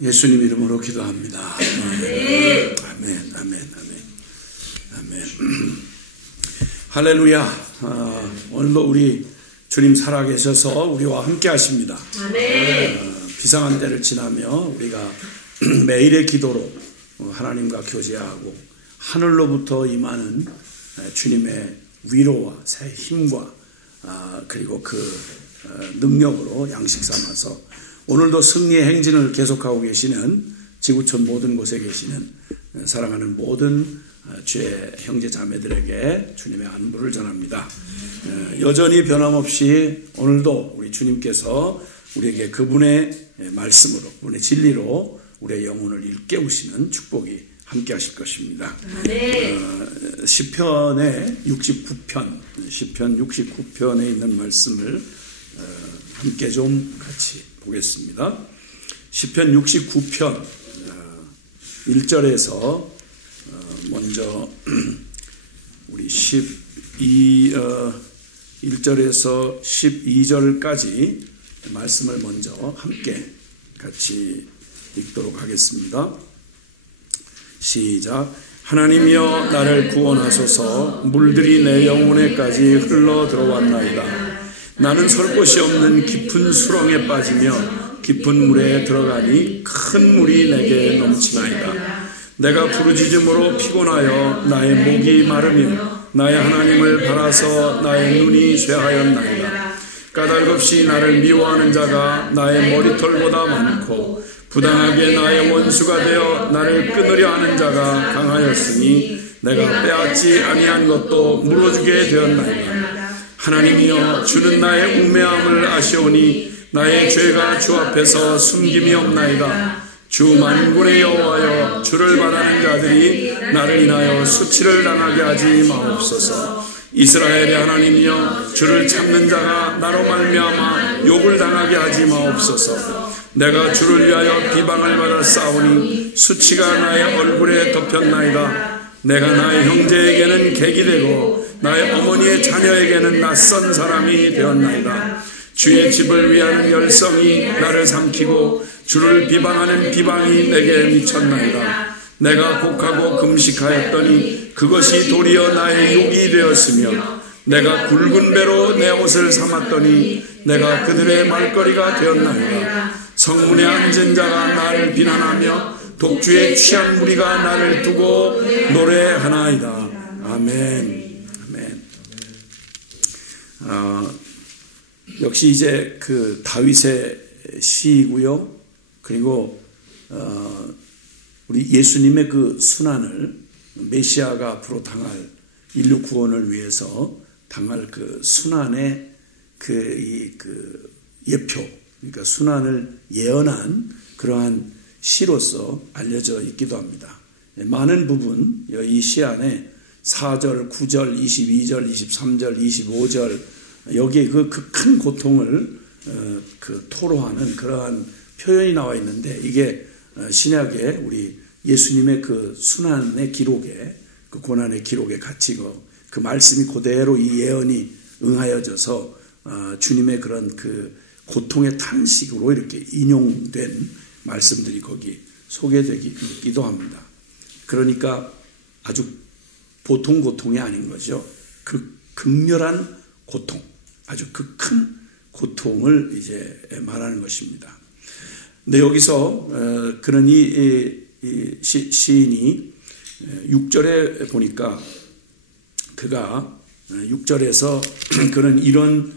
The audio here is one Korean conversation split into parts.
예수님 이름으로 기도합니다. 아멘, 아멘, 아멘, 아멘. 할렐루야. 오늘도 우리 주님 살아계셔서 우리와 함께 하십니다. 비상한 때를 지나며 우리가 매일의 기도로 하나님과 교제하고 하늘로부터 임하는 주님의 위로와 새 힘과 그리고 그 능력으로 양식 삼아서 오늘도 승리의 행진을 계속하고 계시는 지구촌 모든 곳에 계시는 사랑하는 모든 주의 형제 자매들에게 주님의 안부를 전합니다. 여전히 변함없이 오늘도 우리 주님께서 우리에게 그분의 말씀으로, 그분의 진리로 우리의 영혼을 일깨우시는 축복이 함께 하실 것입니다. 시편의 69편, 시편 69편에 있는 말씀을 함께 좀 같이 보겠습니다. 시편 69편 1절에서 먼저 우리 1절에서 12절까지 말씀을 먼저 함께 같이 읽도록 하겠습니다. 시작. 하나님이여 나를 구원하소서. 물들이 내 영혼에까지 흘러 들어왔나이다. 나는 설 곳이 없는 깊은 수렁에 빠지며 깊은 물에 들어가니 큰 물이 내게 넘치나이다. 내가 부르짖음으로 피곤하여 나의 목이 마르며 나의 하나님을 바라서 나의 눈이 쇠하였나이다. 까닭없이 나를 미워하는 자가 나의 머리털보다 많고 부당하게 나의 원수가 되어 나를 끊으려 하는 자가 강하였으니 내가 빼앗지 아니한 것도 물어주게 되었나이다. 하나님이여 주는 나의 우매함을 아시오니 나의 죄가 주 앞에서 숨김이 없나이다. 주 만군의 여호와여 주를 바라는 자들이 나를 인하여 수치를 당하게 하지 마옵소서. 이스라엘의 하나님이여 주를 찾는 자가 나로 말미암아 욕을 당하게 하지 마옵소서. 내가 주를 위하여 비방을 받아 싸우니 수치가 나의 얼굴에 덮였나이다. 내가 나의 형제에게는 객이 되고 나의 어머니의 자녀에게는 낯선 사람이 되었나이다. 주의 집을 위하는 열성이 나를 삼키고 주를 비방하는 비방이 내게 미쳤나이다. 내가 곡하고 금식하였더니 그것이 도리어 나의 욕이 되었으며 내가 굵은 배로 내 옷을 삼았더니 내가 그들의 말거리가 되었나이다. 성문에 앉은 자가 나를 비난하며 독주의 취한 무리가 나를 두고 노래하나이다. 아멘. 아멘. 역시 이제 그 다윗의 시이고요. 그리고 우리 예수님의 그 순환을 메시아가 앞으로 당할 인류 구원을 위해서 당할 그 순환의 그 예표, 그러니까 순환을 예언한 그러한 시로서 알려져 있기도 합니다. 많은 부분 이 시 안에 4절, 9절, 22절, 23절, 25절 여기에 그 큰 고통을 그 토로하는 그러한 표현이 나와 있는데 이게 신약의 우리 예수님의 그 순환의 기록에 그 고난의 기록에 갇히고 그 말씀이 그대로 이 예언이 응하여져서 주님의 그런 그 고통의 탄식으로 이렇게 인용된 말씀들이 거기 소개되기도 합니다. 그러니까 아주 보통 고통이 아닌 거죠. 그 극렬한 고통, 아주 그 큰 고통을 이제 말하는 것입니다. 근데 여기서 그러니 시인이 6절에 보니까 그가 6절에서 그는 이런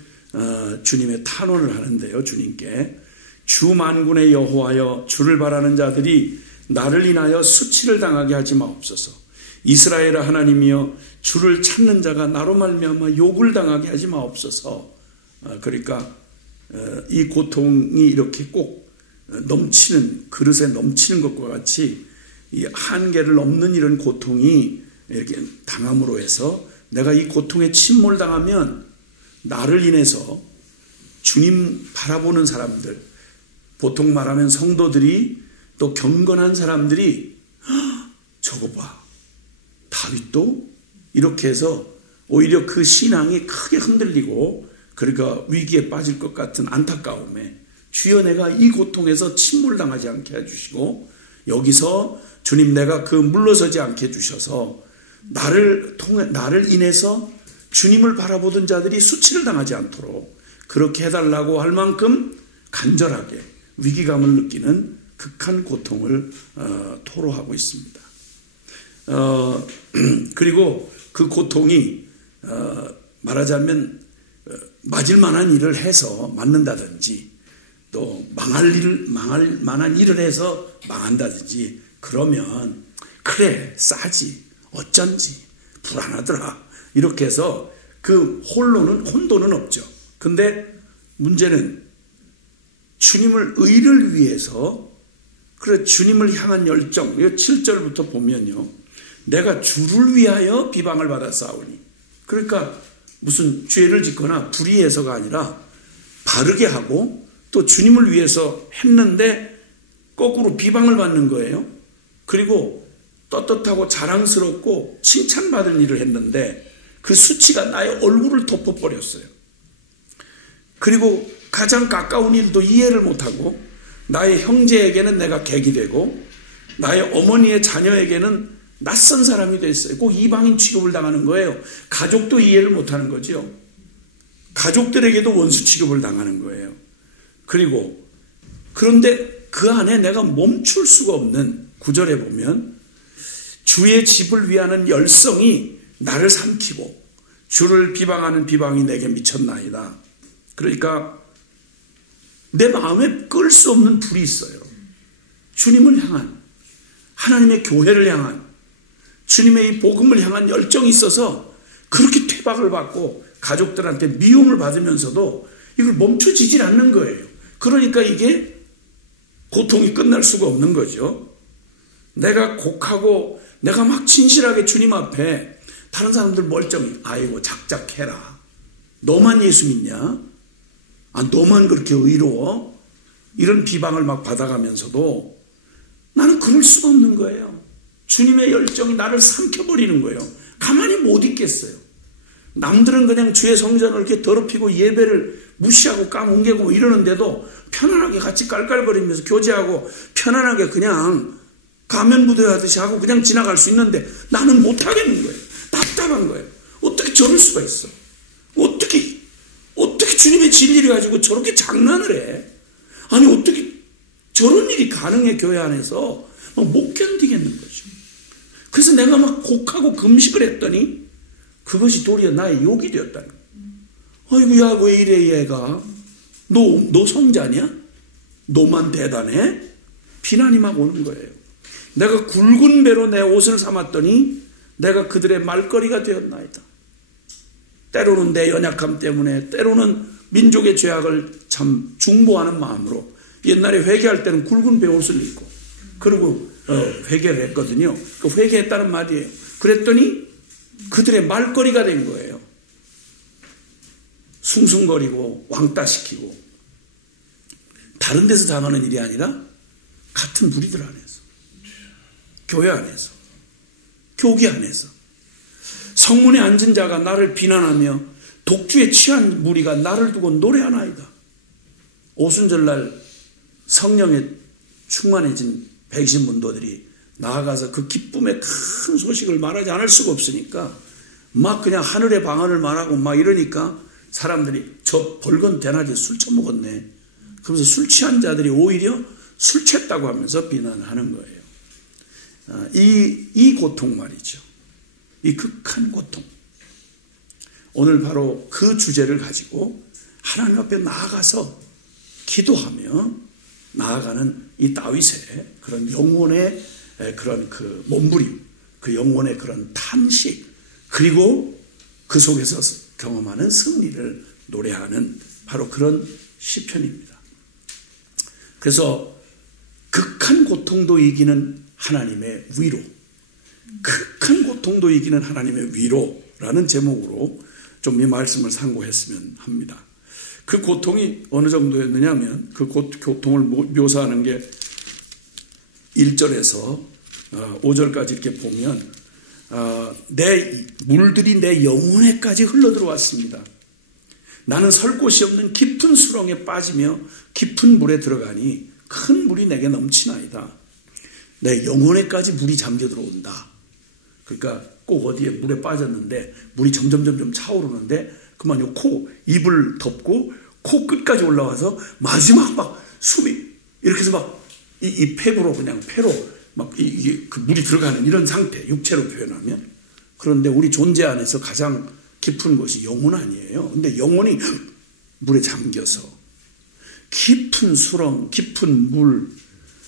주님의 탄원을 하는데요. 주님께 주 만군의 여호와여 주를 바라는 자들이 나를 인하여 수치를 당하게 하지 마옵소서. 이스라엘의 하나님이여 주를 찾는 자가 나로 말미암아 욕을 당하게 하지 마옵소서. 그러니까 이 고통이 이렇게 꼭 넘치는 그릇에 넘치는 것과 같이 이 한계를 넘는 이런 고통이 이렇게 당함으로 해서 내가 이 고통에 침몰당하면 나를 인해서 주님 바라보는 사람들, 보통 말하면 성도들이 또 경건한 사람들이 저거 봐, 다윗도 이렇게 해서 오히려 그 신앙이 크게 흔들리고 그러니까 위기에 빠질 것 같은 안타까움에 주여 내가 이 고통에서 침몰당하지 않게 해주시고 여기서 주님 내가 그 물러서지 않게 해주셔서 나를 인해서 주님을 바라보던 자들이 수치를 당하지 않도록 그렇게 해달라고 할 만큼 간절하게 위기감을 느끼는 극한 고통을 토로하고 있습니다. 그리고 그 고통이 말하자면 맞을 만한 일을 해서 맞는다든지 또 망할 만한 일을 해서 망한다든지 그러면 그래 싸지 어쩐지 불안하더라 이렇게 해서 그 혼돈은 없죠. 근데 문제는 주님을 의를 위해서 그래 주님을 향한 열정 7절부터 보면요. 내가 주를 위하여 비방을 받아 싸우니 그러니까 무슨 죄를 짓거나 불의해서가 아니라 바르게 하고 또 주님을 위해서 했는데 거꾸로 비방을 받는 거예요. 그리고 떳떳하고 자랑스럽고 칭찬받을 일을 했는데 그 수치가 나의 얼굴을 덮어버렸어요. 그리고 가장 가까운 일도 이해를 못하고 나의 형제에게는 내가 객이 되고 나의 어머니의 자녀에게는 낯선 사람이 됐어요. 꼭 이방인 취급을 당하는 거예요. 가족도 이해를 못하는 거죠. 가족들에게도 원수 취급을 당하는 거예요. 그런데 그 안에 내가 멈출 수가 없는 9절에 보면 주의 집을 위하는 열성이 나를 삼키고 주를 비방하는 비방이 내게 미쳤나이다. 그러니까 내 마음에 끌 수 없는 불이 있어요. 주님을 향한 하나님의 교회를 향한 주님의 이 복음을 향한 열정이 있어서 그렇게 퇴박을 받고 가족들한테 미움을 받으면서도 이걸 멈춰지질 않는 거예요. 그러니까 이게 고통이 끝날 수가 없는 거죠. 내가 곡하고 내가 막 진실하게 주님 앞에 다른 사람들 멀쩡히 아이고 작작해라. 너만 예수 믿냐? 너만 그렇게 의로워? 이런 비방을 막 받아가면서도 나는 그럴 수가 없는 거예요. 주님의 열정이 나를 삼켜버리는 거예요. 가만히 못 있겠어요. 남들은 그냥 주의 성전을 이렇게 더럽히고 예배를 무시하고 까뭉개고 이러는데도 편안하게 같이 깔깔거리면서 교제하고 편안하게 그냥 가면부도하듯이 하고 그냥 지나갈 수 있는데 나는 못하겠는 거예요. 답답한 거예요. 어떻게 저럴 수가 있어? 어떻게 주님의 진리를 가지고 저렇게 장난을 해? 아니 어떻게 저런 일이 가능해? 교회 안에서 못 견디겠는 거죠. 그래서 내가 막 곡하고 금식을 했더니 그것이 도리어 나의 욕이 되었다는 거예요. 아이고 야 왜 이래 얘가 너 성자냐? 너만 대단해? 비난이 막 오는 거예요. 내가 굵은 배로 내 옷을 삼았더니 내가 그들의 말거리가 되었나이다. 때로는 내 연약함 때문에 때로는 민족의 죄악을 참 중보하는 마음으로 옛날에 회개할 때는 굵은 배 옷을 입고 그리고 회개를 했거든요. 그 회개했다는 말이에요. 그랬더니 그들의 말거리가 된 거예요. 숭숭거리고 왕따시키고 다른 데서 당하는 일이 아니라 같은 무리들 안에서 교회 안에서 교기 안에서 성문에 앉은 자가 나를 비난하며 독주에 취한 무리가 나를 두고 노래하나이다. 오순절날 성령에 충만해진 백신문도들이 나아가서 그 기쁨의 큰 소식을 말하지 않을 수가 없으니까 막 그냥 하늘의 방언을 말하고 막 이러니까 사람들이 저 벌건 대낮에 술 처먹었네. 그러면서 술 취한 자들이 오히려 술 취했다고 하면서 비난하는 거예요. 이 고통 말이죠. 이 극한 고통. 오늘 바로 그 주제를 가지고 하나님 앞에 나아가서 기도하며 나아가는 이 다윗의 그런 영혼의 그런 그 몸부림, 그 영혼의 그런 탄식, 그리고 그 속에서 경험하는 승리를 노래하는 바로 그런 시편입니다. 그래서 극한 고통도 이기는 하나님의 위로, 극한 고통도 이기는 하나님의 위로라는 제목으로 좀 이 말씀을 상고했으면 합니다. 그 고통이 어느 정도였느냐면 그 고통을 묘사하는 게 1절에서 5절까지 이렇게 보면 내 물들이 내 영혼에까지 흘러들어왔습니다. 나는 설 곳이 없는 깊은 수렁에 빠지며 깊은 물에 들어가니 큰 물이 내게 넘치나이다. 내 영혼에까지 물이 잠겨 들어온다. 그러니까 꼭 어디에 물에 빠졌는데 물이 점점 차오르는데 그만 요 코 입을 덮고 코 끝까지 올라와서 마지막 막 숨이 이렇게 해서 막 이 폐부로 그냥 폐로 막 이게 그 물이 들어가는 이런 상태, 육체로 표현하면. 그런데 우리 존재 안에서 가장 깊은 곳이 영혼 아니에요. 근데 영혼이 물에 잠겨서 깊은 수렁, 깊은 물,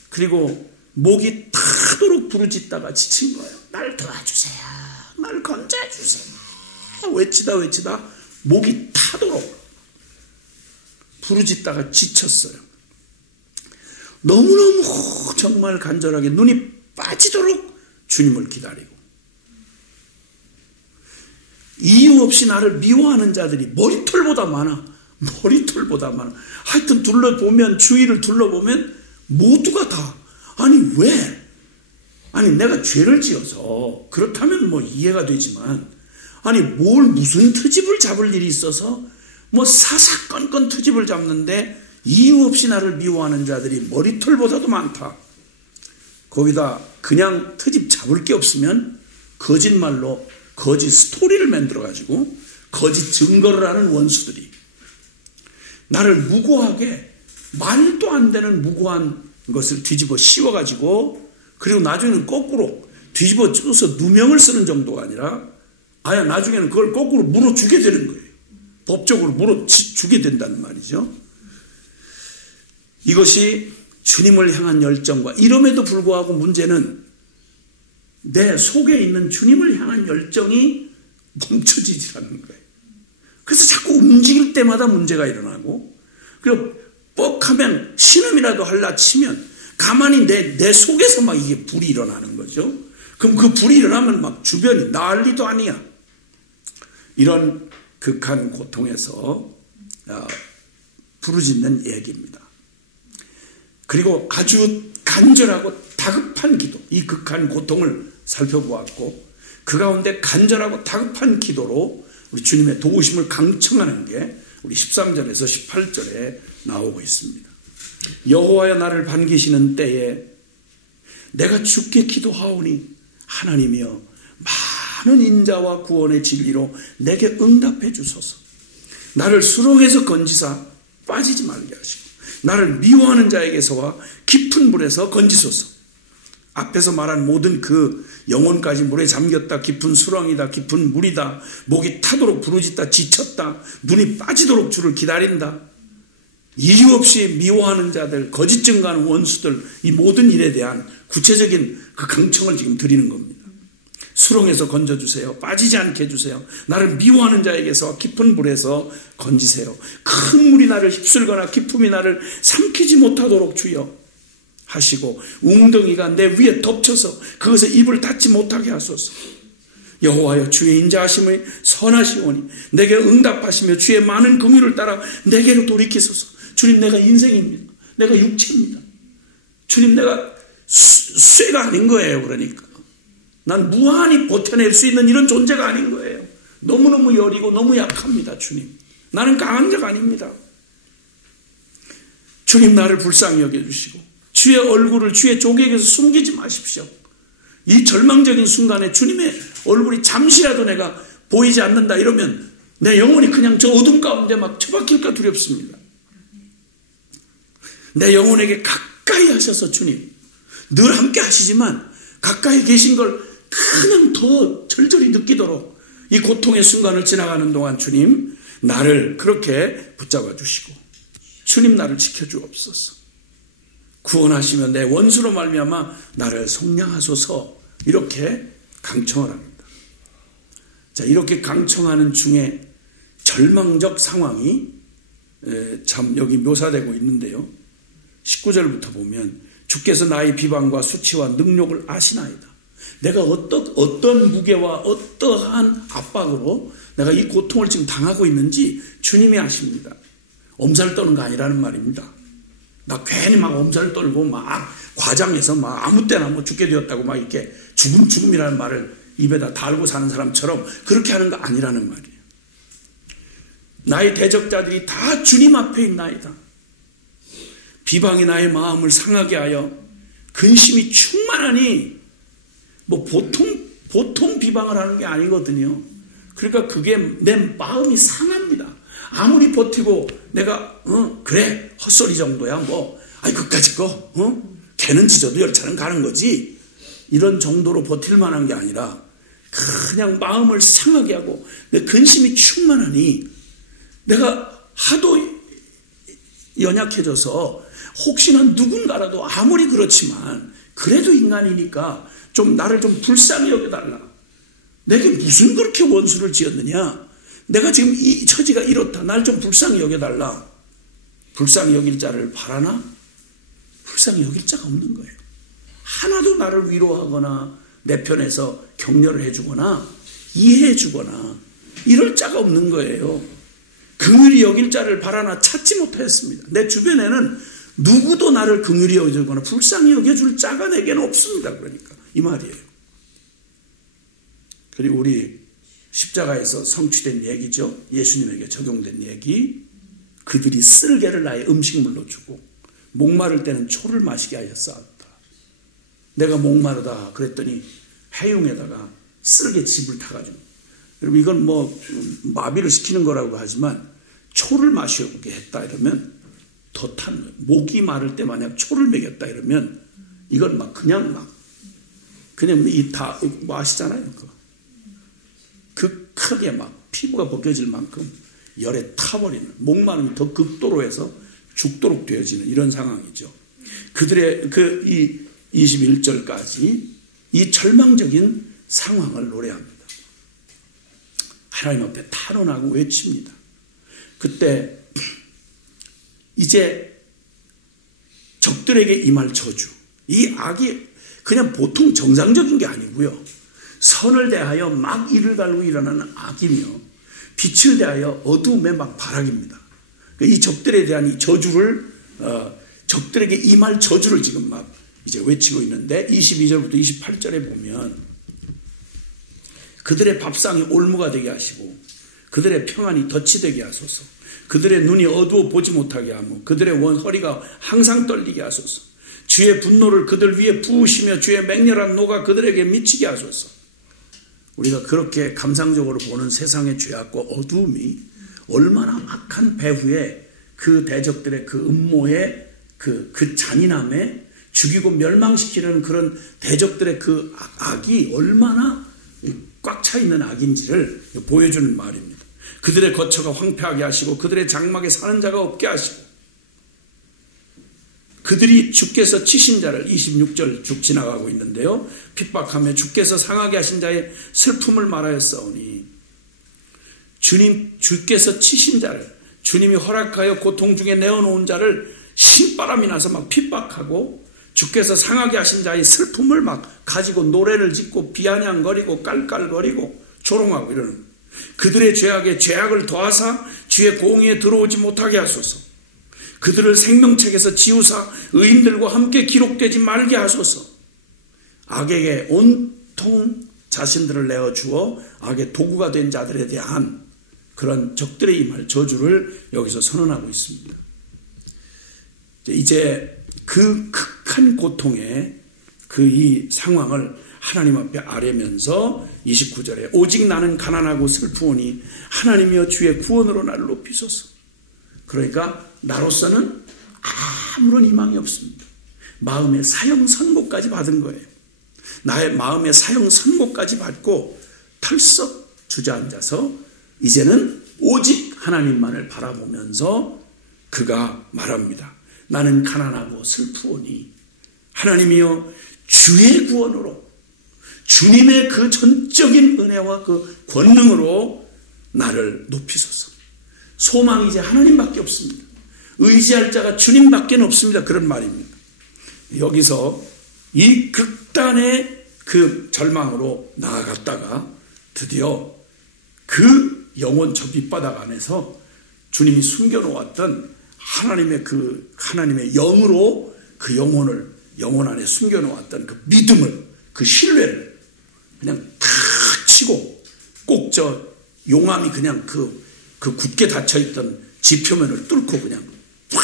그리고 목이 타도록 부르짖다가 지친 거예요. 날 도와주세요. 날 건져주세요. 외치다 목이 타도록 부르짖다가 지쳤어요. 너무너무 정말 간절하게 눈이 빠지도록 주님을 기다리고, 이유 없이 나를 미워하는 자들이 머리털보다 많아. 하여튼 주위를 둘러보면 모두가 다, 아니 왜? 아니 내가 죄를 지어서 그렇다면 뭐 이해가 되지만, 아니 무슨 트집을 잡을 일이 있어서 뭐 사사건건 트집을 잡는데 이유 없이 나를 미워하는 자들이 머리털보다도 많다. 거기다 그냥 트집 잡을 게 없으면 거짓말로 거짓 스토리를 만들어가지고 거짓 증거를 하는 원수들이 나를 무고하게, 말도 안 되는 무고한 것을 뒤집어 씌워가지고, 그리고 나중에는 거꾸로 뒤집어 쪄서 누명을 쓰는 정도가 아니라 아예 나중에는 그걸 거꾸로 물어주게 되는 거예요. 법적으로 물어주게 된다는 말이죠. 이것이 주님을 향한 열정과, 이름에도 불구하고 문제는 내 속에 있는 주님을 향한 열정이 멈춰지지라는 거예요. 그래서 자꾸 움직일 때마다 문제가 일어나고, 그리고 뻑하면 신음이라도 할라 치면 가만히 내 속에서 막 이게 불이 일어나는 거죠. 그럼 그 불이 일어나면 막 주변이 난리도 아니야. 이런 극한 고통에서 부르짖는 얘기입니다. 그리고 아주 간절하고 다급한 기도, 이 극한 고통을 살펴보았고, 그 가운데 간절하고 다급한 기도로 우리 주님의 도우심을 강청하는 게 우리 13절에서 18절에 나오고 있습니다. 여호와여 나를 반기시는 때에 내가 주께 기도하오니 하나님이여 많은 인자와 구원의 진리로 내게 응답해 주소서. 나를 수렁에서 건지사 빠지지 말게 하시고 나를 미워하는 자에게서와 깊은 물에서 건지소서. 앞에서 말한 모든 그 영혼까지 물에 잠겼다, 깊은 수렁이다, 깊은 물이다, 목이 타도록 부르짖다, 지쳤다, 눈이 빠지도록 주를 기다린다, 이유 없이 미워하는 자들, 거짓 증거하는 원수들, 이 모든 일에 대한 구체적인 그 강청을 지금 드리는 겁니다. 수렁에서 건져주세요. 빠지지 않게 해주세요. 나를 미워하는 자에게서 깊은 물에서 건지세요. 큰 물이 나를 휩쓸거나 깊음이 나를 삼키지 못하도록 주여 하시고, 웅덩이가 내 위에 덮쳐서 그것에 입을 닫지 못하게 하소서. 여호와여 주의 인자하심의 선하시오니 내게 응답하시며 주의 많은 긍휼을 따라 내게로 돌이키소서. 주님, 내가 인생입니다. 내가 육체입니다. 주님, 내가 쇠가 아닌 거예요. 그러니까 난 무한히 버텨낼 수 있는 이런 존재가 아닌 거예요. 너무너무 여리고 너무 약합니다. 주님, 나는 강한 자가 아닙니다. 주님, 나를 불쌍히 여겨주시고 주의 얼굴을 주의 종에게서 숨기지 마십시오. 이 절망적인 순간에 주님의 얼굴이 잠시라도 내가 보이지 않는다 이러면 내 영혼이 그냥 저 어둠 가운데 막 처박힐까 두렵습니다. 내 영혼에게 가까이 하셔서 주님, 늘 함께 하시지만 가까이 계신 걸 그냥 더 절절히 느끼도록 이 고통의 순간을 지나가는 동안 주님, 나를 그렇게 붙잡아 주시고 주님, 나를 지켜주옵소서. 구원하시면 내 원수로 말미암아 나를 속량하소서. 이렇게 강청을 합니다. 자, 이렇게 강청하는 중에 절망적 상황이 참 여기 묘사되고 있는데요. 19절부터 보면 주께서 나의 비방과 수치와 능욕을 아시나이다. 내가 어떤 무게와 어떠한 압박으로 내가 이 고통을 지금 당하고 있는지 주님이 아십니다. 엄살 떠는 거 아니라는 말입니다. 나 괜히 막 엄살 떨고 막 과장해서 막 아무 때나 뭐 죽게 되었다고 막 이렇게 죽음이라는 말을 입에다 달고 사는 사람처럼 그렇게 하는 거 아니라는 말이에요. 나의 대적자들이 다 주님 앞에 있나이다. 비방이 나의 마음을 상하게 하여 근심이 충만하니, 뭐 보통 비방을 하는 게 아니거든요. 그러니까 그게 내 마음이 상합니다. 아무리 버티고 내가 그래 헛소리 정도야 뭐 그까짓 거 개는 짖어도 열차는 가는 거지, 이런 정도로 버틸 만한 게 아니라 그냥 마음을 상하게 하고 내 근심이 충만하니, 내가 하도 연약해져서 혹시나 누군가라도 아무리 그렇지만 그래도 인간이니까 좀 나를 좀 불쌍히 여겨달라. 내게 무슨 그렇게 원수를 지었느냐, 내가 지금 이 처지가 이렇다, 날 좀 불쌍히 여겨달라. 불쌍히 여길 자를 바라나? 불쌍히 여길 자가 없는 거예요. 하나도 나를 위로하거나 내 편에서 격려를 해주거나 이해해주거나 이럴 자가 없는 거예요. 긍휼히 여길 자를 바라나 찾지 못하였습니다. 내 주변에는 누구도 나를 긍휼히 여겨주거나 불쌍히 여겨줄 자가 내게는 없습니다. 그러니까 이 말이에요. 그리고 우리 십자가에서 성취된 얘기죠. 예수님에게 적용된 얘기. 그들이 쓸개를 나의 음식물로 주고 목마를 때는 초를 마시게 하였사옵다. 내가 목마르다 그랬더니 해용에다가 쓸개 즙을 타가지고, 여러분 이건 뭐 마비를 시키는 거라고 하지만 초를 마시게 했다 이러면 더 탄 거예요. 목이 마를 때 만약 초를 먹였다 이러면 이건 막 그냥 이 다 뭐 아시잖아요. 극하게 막 피부가 벗겨질 만큼 열에 타버리는, 목마름이 더 극도로 해서 죽도록 되어지는 이런 상황이죠. 그들의 이 21절까지 이 절망적인 상황을 노래합니다. 하나님 앞에 탄원하고 외칩니다. 그때 이제 적들에게 임할 저주, 이 악이 그냥 보통 정상적인 게 아니고요. 선을 대하여 막 이를 갈고 일어나는 악이며 빛을 대하여 어두움의 막 발악입니다. 이 적들에 대한 이 저주를, 적들에게 임할 저주를 지금 막 이제 외치고 있는데, 22절부터 28절에 보면 그들의 밥상이 올무가 되게 하시고 그들의 평안이 덫이 되게 하소서. 그들의 눈이 어두워 보지 못하게 하며 그들의 허리가 항상 떨리게 하소서. 주의 분노를 그들 위에 부으시며 주의 맹렬한 노가 그들에게 미치게 하소서. 우리가 그렇게 감상적으로 보는 세상의 죄악과 어두움이 얼마나 악한 배후에 그 대적들의 그 음모에 그 잔인함에 죽이고 멸망시키려는 그런 대적들의 그 악이 얼마나 꽉 차 있는 악인지를 보여주는 말입니다. 그들의 거처가 황폐하게 하시고 그들의 장막에 사는 자가 없게 하시고 그들이 주께서 치신 자를, 26절 쭉 지나가고 있는데요, 핍박하며 주께서 상하게 하신 자의 슬픔을 말하였사오니, 주께서 치신 자를, 주님이 허락하여 고통 중에 내어놓은 자를 신바람이 나서 막 핍박하고 주께서 상하게 하신 자의 슬픔을 막 가지고 노래를 짓고 비아냥거리고 깔깔거리고 조롱하고 이러는, 그들의 죄악에 죄악을 더하사 주의 공의에 들어오지 못하게 하소서. 그들을 생명책에서 지우사 의인들과 함께 기록되지 말게 하소서. 악에게 온통 자신들을 내어주어 악의 도구가 된 자들에 대한 그런 적들의 임할 저주를 여기서 선언하고 있습니다. 이제 그 극한 고통의 이 상황을 하나님 앞에 아뢰면서 29절에 오직 나는 가난하고 슬프오니 하나님이여 주의 구원으로 나를 높이소서. 그러니까 나로서는 아무런 희망이 없습니다. 마음의 사형 선고까지 받은 거예요. 나의 마음의 사형 선고까지 받고 털썩 주저앉아서 이제는 오직 하나님만을 바라보면서 그가 말합니다. 나는 가난하고 슬프오니 하나님이여 주의 구원으로, 주님의 그 전적인 은혜와 그 권능으로 나를 높이소서. 소망이 이제 하나님밖에 없습니다. 의지할 자가 주님밖에 없습니다. 그런 말입니다. 여기서 이 극단의 그 절망으로 나아갔다가 드디어 그 영혼 저 밑바닥 안에서 주님이 숨겨놓았던 하나님의 영으로 그 영혼 안에 숨겨놓았던 그 믿음을, 그 신뢰를 그냥 탁 치고 꼭 용암이 그냥 그 그 굳게 닫혀있던 지표면을 뚫고 그냥 확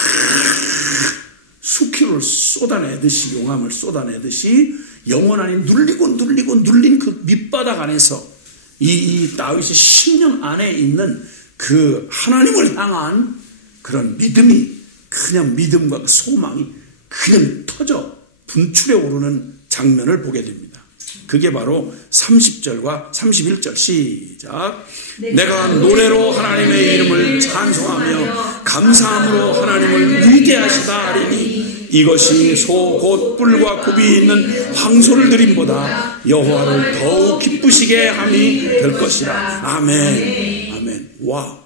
수키를 쏟아내듯이, 용암을 쏟아내듯이 영혼 안에 눌린 그 밑바닥 안에서 이 다윗의 심령 안에 있는 그 하나님을 향한 그런 믿음이, 그냥 믿음과 그 소망이 그냥 터져 분출해 오르는 장면을 보게 됩니다. 그게 바로 30절과 31절 시작. 내가 노래로 하나님의 이름을 찬송하며 감사함으로 하나님을 위대하시다 하리니 이것이 소 곧 뿔과 굽이 있는 황소를 드림보다 여호와를 더욱 기쁘시게 함이 될 것이라. 아멘. 아멘. 와.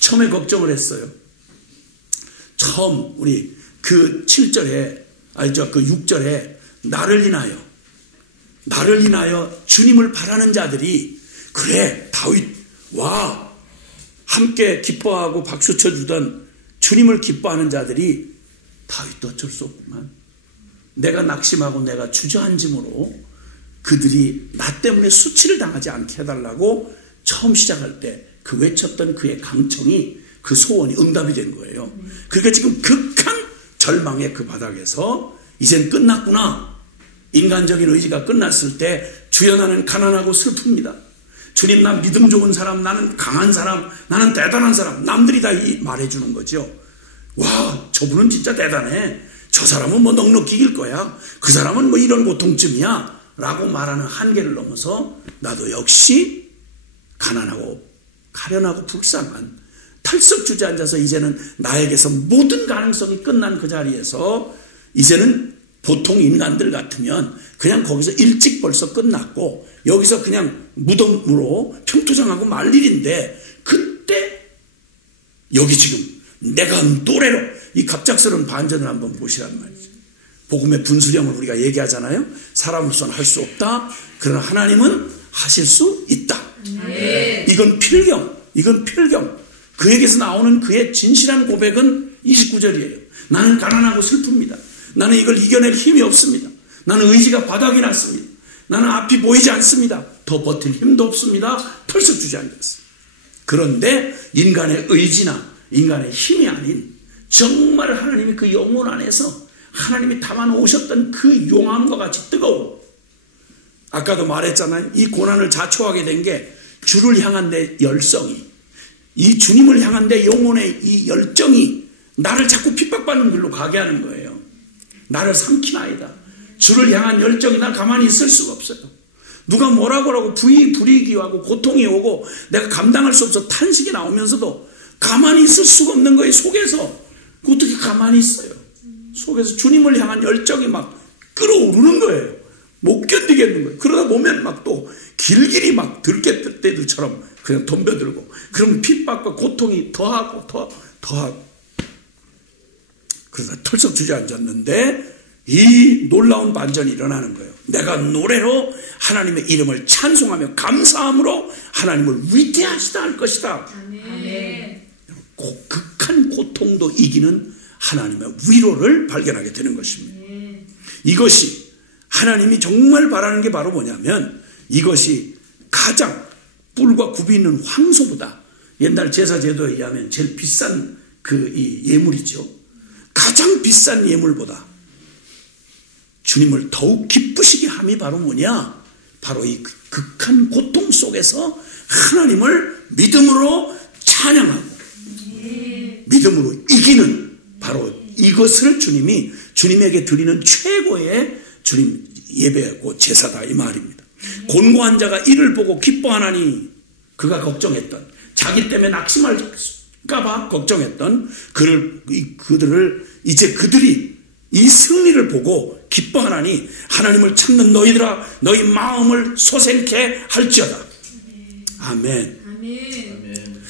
처음에 걱정을 했어요. 처음 우리 그 7절에 그 6절에 나를 인하여 주님을 바라는 자들이, 그래 다윗 와, 함께 기뻐하고 박수 쳐주던 주님을 기뻐하는 자들이 다윗도 어쩔 수 없구만. 내가 낙심하고 내가 주저앉음으로 그들이 나 때문에 수치를 당하지 않게 해달라고 처음 시작할 때 그 외쳤던 그의 강청이, 그 소원이 응답이 된 거예요. 그게 지금 극한 절망의 그 바닥에서 이젠 끝났구나. 인간적인 의지가 끝났을 때 주여 나는 가난하고 슬픕니다. 주님, 난 믿음 좋은 사람, 나는 강한 사람, 나는 대단한 사람, 남들이 다 말해주는 거죠. 와, 저분은 진짜 대단해. 저 사람은 뭐 넉넉히 이길 거야. 그 사람은 뭐 이런 고통쯤이야 라고 말하는 한계를 넘어서 나도 역시 가난하고 가련하고 불쌍한, 털썩 주저앉아서 이제는 나에게서 모든 가능성이 끝난 그 자리에서 이제는 보통 인간들 같으면 그냥 거기서 일찍 벌써 끝났고 여기서 그냥 무덤으로 평토장하고 말 일인데, 그때 여기 지금 내가 노래로 이 갑작스러운 반전을 한번 보시란 말이죠. 복음의 분수령을 우리가 얘기하잖아요. 사람으로서는 할 수 없다. 그러나 하나님은 하실 수 있다. 이건 필경. 그에게서 나오는 그의 진실한 고백은 29절이에요. 나는 가난하고 슬픕니다. 나는 이걸 이겨낼 힘이 없습니다. 나는 의지가 바닥이 났습니다. 나는 앞이 보이지 않습니다. 더 버틸 힘도 없습니다. 털썩 주저앉았어요. 그런데 인간의 의지나 인간의 힘이 아닌 정말 하나님이 그 영혼 안에서 하나님이 담아놓으셨던 그 용암과 같이 뜨거워. 아까도 말했잖아요. 이 고난을 자초하게 된 게 주를 향한 내 열성이, 이 주님을 향한 내 영혼의 이 열정이 나를 자꾸 핍박받는 길로 가게 하는 거예요. 나를 삼키나이다. 주를 향한 열정이 나 가만히 있을 수가 없어요. 누가 뭐라고 하고 불이익하고 고통이 오고 내가 감당할 수 없어 탄식이 나오면서도 가만히 있을 수가 없는 거예요. 속에서. 어떻게 가만히 있어요? 속에서 주님을 향한 열정이 막 끌어오르는 거예요. 못 견디겠는 거예요. 그러다 보면 막 또 길길이 막 들깨떼들처럼 그냥 덤벼들고, 그러면 핍박과 고통이 더하고 더하고 그러다 털썩 주저앉았는데 이 놀라운 반전이 일어나는 거예요. 내가 노래로 하나님의 이름을 찬송하며 감사함으로 하나님을 위대하시다 할 것이다. 아멘. 극한 고통도 이기는 하나님의 위로를 발견하게 되는 것입니다. 이것이 하나님이 정말 바라는 게 바로 뭐냐면, 이것이 가장 뿔과 굽이 있는 황소보다, 옛날 제사 제도에 의하면 제일 비싼 이 예물이죠. 가장 비싼 예물보다 주님을 더욱 기쁘시게 함이 바로 뭐냐? 바로 이 극한 고통 속에서 하나님을 믿음으로 찬양하고 믿음으로 이기는, 바로 이것을 주님이 주님에게 드리는 최고의 주님 예배고 제사다 이 말입니다. 곤고한 자가 이를 보고 기뻐하나니, 그가 걱정했던, 자기 때문에 낙심할까봐 걱정했던 그들을 이제 그들이 이 승리를 보고 기뻐하나니 하나님을 찾는 너희들아 너희 마음을 소생케 할지어다. 아멘. 아멘.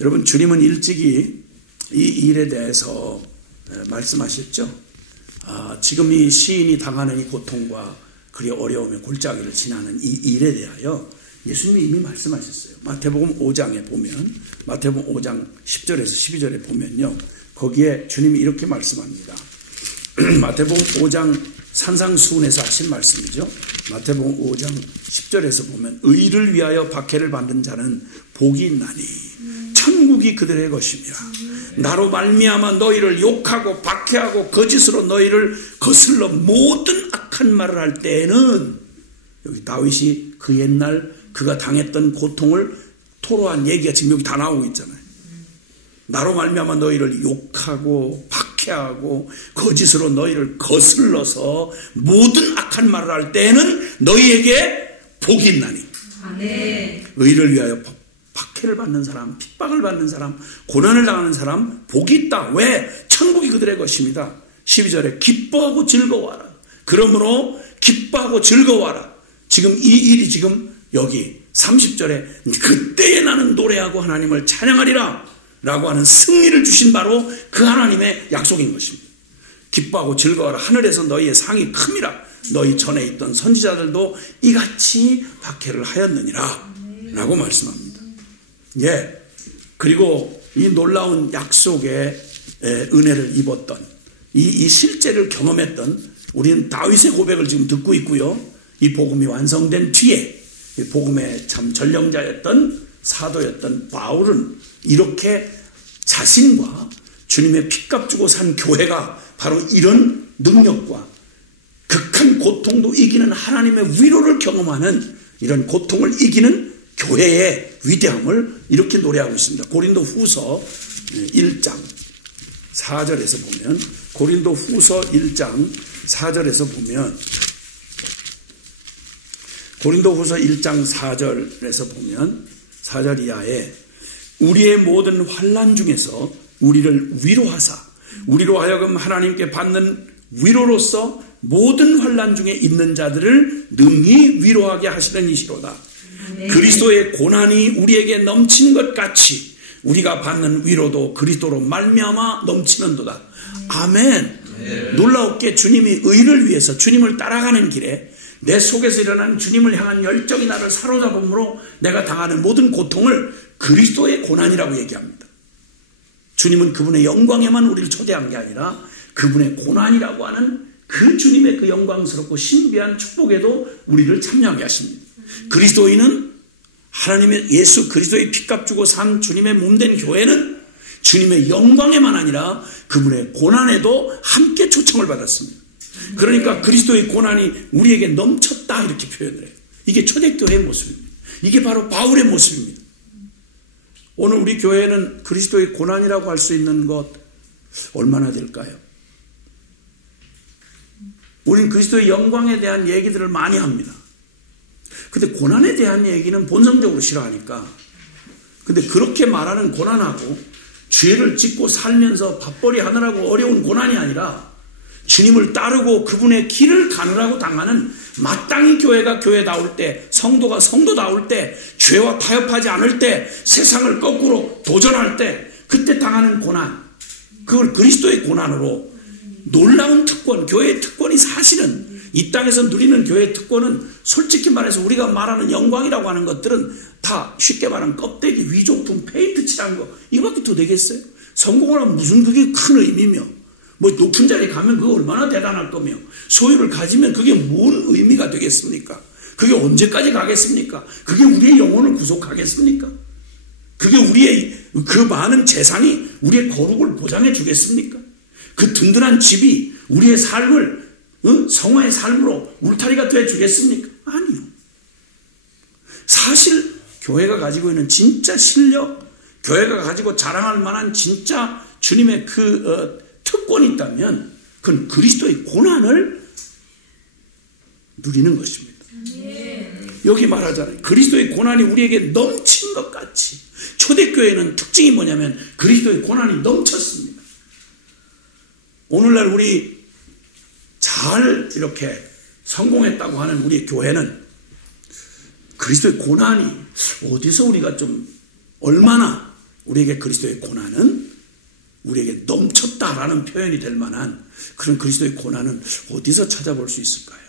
여러분, 주님은 일찍이 이 일에 대해서 말씀하셨죠. 지금 이 시인이 당하는 이 고통과 그리 어려움의 골짜기를 지나는 이 일에 대하여 예수님이 이미 말씀하셨어요. 마태복음 5장에 보면, 마태복음 5장 10절에서 12절에 보면요, 거기에 주님이 이렇게 말씀합니다. 마태복음 5장 산상수훈에서 하신 말씀이죠. 마태복음 5장 10절에서 보면 의를 위하여 박해를 받는 자는 복이 있나니 천국이 그들의 것이며 나로 말미암아 너희를 욕하고 박해하고 거짓으로 너희를 거슬러 모든 악한 말을 할 때에는, 여기 다윗이 그 옛날 그가 당했던 고통을 토로한 얘기가 지금 여기 다 나오고 있잖아요. 나로 말미암아 너희를 욕하고 박해하고 거짓으로 너희를 거슬러서 모든 악한 말을 할 때에는 너희에게 복이 있나니. 아멘. 의를 위하여 박해를 받는 사람, 핍박을 받는 사람, 고난을 당하는 사람 복이 있다. 왜? 천국이 그들의 것입니다. 12절에 기뻐하고 즐거워하라. 그러므로 기뻐하고 즐거워하라. 지금 이 일이 지금 여기 30절에 그때에 나는 노래하고 하나님을 찬양하리라 라고 하는 승리를 주신 바로 그 하나님의 약속인 것입니다. 기뻐하고 즐거워하라. 하늘에서 너희의 상이 큼이라. 너희 전에 있던 선지자들도 이같이 박해를 하였느니라 라고 말씀합니다. 예. 그리고 이 놀라운 약속의 은혜를 입었던 이 실제를 경험했던 우리는 다윗의 고백을 지금 듣고 있고요. 이 복음이 완성된 뒤에 이 복음의 참 전령자였던 사도였던 바울은 이렇게 자신과 주님의 핏값 주고 산 교회가 바로 이런 능력과 극한 고통도 이기는 하나님의 위로를 경험하는 이런 고통을 이기는 교회의 위대함을 이렇게 노래하고 있습니다. 고린도 후서 1장 4절에서 보면, 고린도 후서 1장 4절에서 보면, 고린도 후서 1장 4절에서 보면 4절 이하에 우리의 모든 환난 중에서 우리를 위로하사 우리로 하여금 하나님께 받는 위로로서 모든 환난 중에 있는 자들을 능히 위로하게 하시는 이시로다. 네. 그리스도의 고난이 우리에게 넘치는 것 같이 우리가 받는 위로도 그리스도로 말미암아 넘치는도다. 아멘. 네. 놀라웠게 주님이 의를 위해서 주님을 따라가는 길에 내 속에서 일어난 주님을 향한 열정이 나를 사로잡음으로 내가 당하는 모든 고통을 그리스도의 고난이라고 얘기합니다. 주님은 그분의 영광에만 우리를 초대한 게 아니라 그분의 고난이라고 하는 그 주님의 그 영광스럽고 신비한 축복에도 우리를 참여하게 하십니다. 그리스도인은 하나님의 예수 그리스도의 핏값 주고 산 주님의 몸된 교회는 주님의 영광에만 아니라 그분의 고난에도 함께 초청을 받았습니다. 그러니까 그리스도의 고난이 우리에게 넘쳤다 이렇게 표현을 해요. 이게 초대교회의 모습입니다. 이게 바로 바울의 모습입니다. 오늘 우리 교회는 그리스도의 고난이라고 할 수 있는 것 얼마나 될까요? 우린 그리스도의 영광에 대한 얘기들을 많이 합니다. 근데 고난에 대한 얘기는 본성적으로 싫어하니까. 근데 그렇게 말하는 고난하고 죄를 짓고 살면서 밥벌이 하느라고 어려운 고난이 아니라 주님을 따르고 그분의 길을 가느라고 당하는 마땅히 교회가 교회다울 때, 성도가 성도다울 때, 죄와 타협하지 않을 때, 세상을 거꾸로 도전할 때 그때 당하는 고난, 그걸 그리스도의 고난으로 놀라운 특권, 교회의 특권이 사실은 이 땅에서 누리는 교회의 특권은 솔직히 말해서 우리가 말하는 영광이라고 하는 것들은 다 쉽게 말하면 껍데기, 위조품, 페인트 칠한 거 이거밖에 더 되겠어요? 성공을 하면 무슨 그게 큰 의미며 뭐 높은 자리에 가면 그거 얼마나 대단할 거며 소유를 가지면 그게 뭔 의미가 되겠습니까? 그게 언제까지 가겠습니까? 그게 우리의 영혼을 구속하겠습니까? 그게 우리의 그 많은 재산이 우리의 거룩을 보장해 주겠습니까? 그 든든한 집이 우리의 삶을 성화의 삶으로 울타리가 돼 주겠습니까? 아니요. 사실 교회가 가지고 있는 진짜 실력, 교회가 가지고 자랑할 만한 진짜 주님의 그 특권이 있다면 그건 그리스도의 고난을 누리는 것입니다. 여기 말하잖아요. 그리스도의 고난이 우리에게 넘친 것 같이. 초대교회는 특징이 뭐냐면 그리스도의 고난이 넘쳤습니다. 오늘날 우리 잘 이렇게 성공했다고 하는 우리 교회는 그리스도의 고난이 어디서 우리가 좀 얼마나 우리에게 그리스도의 고난은 우리에게 넘쳤다라는 표현이 될 만한 그런 그리스도의 고난은 어디서 찾아볼 수 있을까요?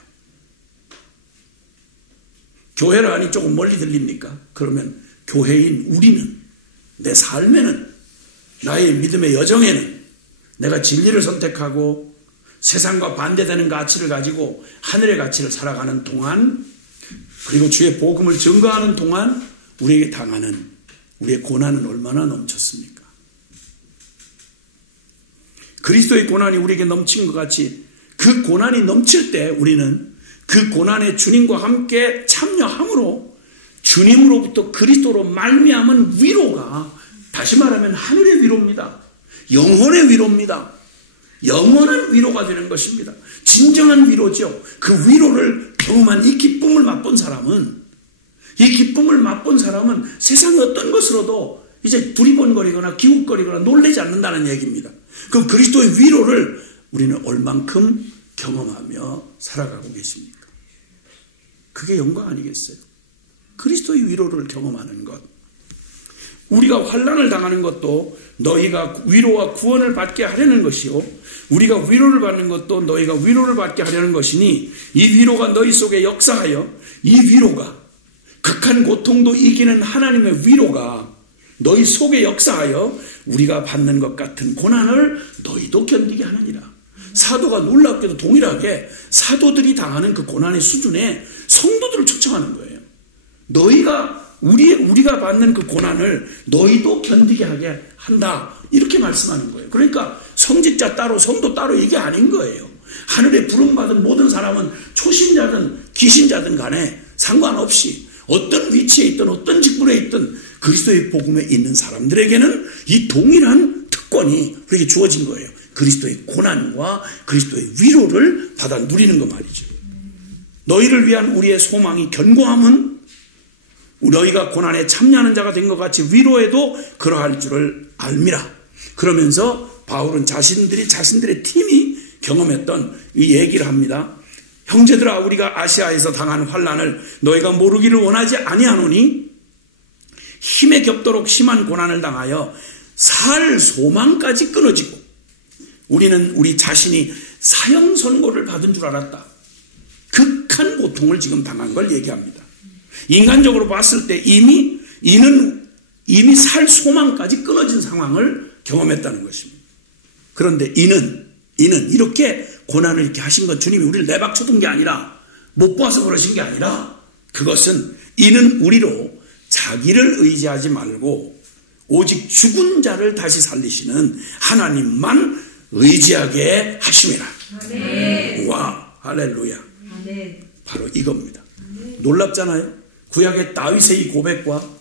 교회라니 조금 멀리 들립니까? 그러면 교회인 우리는 내 삶에는 나의 믿음의 여정에는 내가 진리를 선택하고 세상과 반대되는 가치를 가지고 하늘의 가치를 살아가는 동안, 그리고 주의 복음을 증거하는 동안 우리에게 당하는 우리의 고난은 얼마나 넘쳤습니까? 그리스도의 고난이 우리에게 넘친 것 같이 그 고난이 넘칠 때 우리는 그 고난에 주님과 함께 참여함으로 주님으로부터 그리스도로 말미암은 위로가, 다시 말하면 하늘의 위로입니다. 영혼의 위로입니다. 영원한 위로가 되는 것입니다. 진정한 위로죠. 그 위로를 경험한 이 기쁨을 맛본 사람은, 세상의 어떤 것으로도 이제 두리번거리거나 기웃거리거나 놀라지 않는다는 얘기입니다. 그럼 그리스도의 위로를 우리는 얼만큼 경험하며 살아가고 계십니까? 그게 영광 아니겠어요? 그리스도의 위로를 경험하는 것. 우리가 환난을 당하는 것도 너희가 위로와 구원을 받게 하려는 것이요, 우리가 위로를 받는 것도 너희가 위로를 받게 하려는 것이니, 이 위로가 너희 속에 역사하여, 이 위로가, 극한 고통도 이기는 하나님의 위로가 너희 속에 역사하여 우리가 받는 것 같은 고난을 너희도 견디게 하느니라. 사도가 놀랍게도 동일하게 사도들이 당하는 그 고난의 수준에 성도들을 초청하는 거예요. 우리가 받는 그 고난을 너희도 견디게 하게 한다, 이렇게 말씀하는 거예요. 그러니까 성직자 따로 성도 따로 이게 아닌 거예요. 하늘에 부름받은 모든 사람은 초신자든 귀신자든 간에 상관없이 어떤 위치에 있든 어떤 직분에 있든 그리스도의 복음에 있는 사람들에게는 이 동일한 특권이 우리에게 주어진 거예요. 그리스도의 고난과 그리스도의 위로를 받아 누리는 것 말이죠. 너희를 위한 우리의 소망이 견고함은 너희가 고난에 참여하는 자가 된 것 같이 위로에도 그러할 줄을 알미라. 그러면서 바울은 자신들의 팀이 경험했던 이 얘기를 합니다. 형제들아, 우리가 아시아에서 당한 환난을 너희가 모르기를 원하지 아니하노니 힘에 겹도록 심한 고난을 당하여 살 소망까지 끊어지고 우리는 우리 자신이 사형 선고를 받은 줄 알았다. 극한 고통을 지금 당한 걸 얘기합니다. 인간적으로 봤을 때 이는 살 소망까지 끊어진 상황을 경험했다는 것입니다. 그런데 이는 이렇게 고난을 이렇게 하신 건 주님이 우리를 내박쳐둔 게 아니라, 못 봐서 그러신 게 아니라, 그것은 이는 우리로 자기를 의지하지 말고 오직 죽은 자를 다시 살리시는 하나님만 의지하게 하심이라. 아멘. 와, 할렐루야. 아멘. 바로 이겁니다. 아멘. 놀랍잖아요. 구약의 다윗의 이 고백과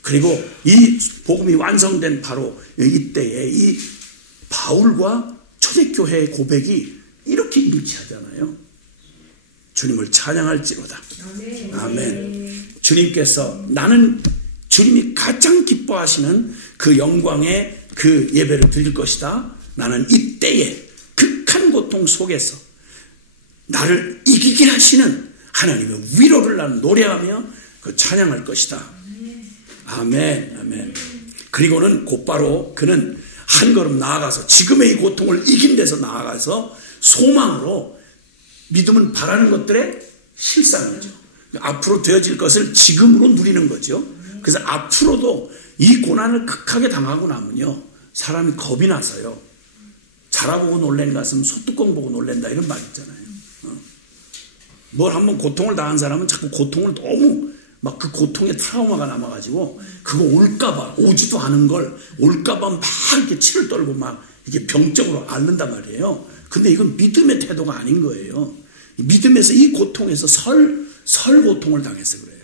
그리고 이 복음이 완성된 바로 이때에 이 바울과 초대교회의 고백이 이렇게 일치하잖아요. 주님을 찬양할지로다. 아멘. 아멘. 주님께서, 나는 주님이 가장 기뻐하시는 그 영광의 그 예배를 드릴 것이다. 나는 이때에 극한 고통 속에서 나를 이기게 하시는 하나님의 위로를 나는 노래하며 그 찬양할 것이다. 아멘. 아멘. 그리고는 곧바로 그는 한 걸음 나아가서, 지금의 이 고통을 이긴 데서 나아가서 소망으로, 믿음은 바라는 것들의 실상이죠. 앞으로 되어질 것을 지금으로 누리는 거죠. 그래서 앞으로도 이 고난을 극하게 당하고 나면요, 사람이 겁이 나서요, 자라보고 놀란 가슴 소뚜껑 보고 놀란다, 이런 말 있잖아요. 뭘 한번 고통을 당한 사람은 자꾸 고통을 너무 막 그 고통의 트라우마가 남아가지고 그거 올까봐, 오지도 않은 걸 올까봐 막 이렇게 치를 떨고 막 이게 병적으로 앓는단 말이에요. 근데 이건 믿음의 태도가 아닌 거예요. 믿음에서 이 고통에서 설 고통을 당해서 그래요.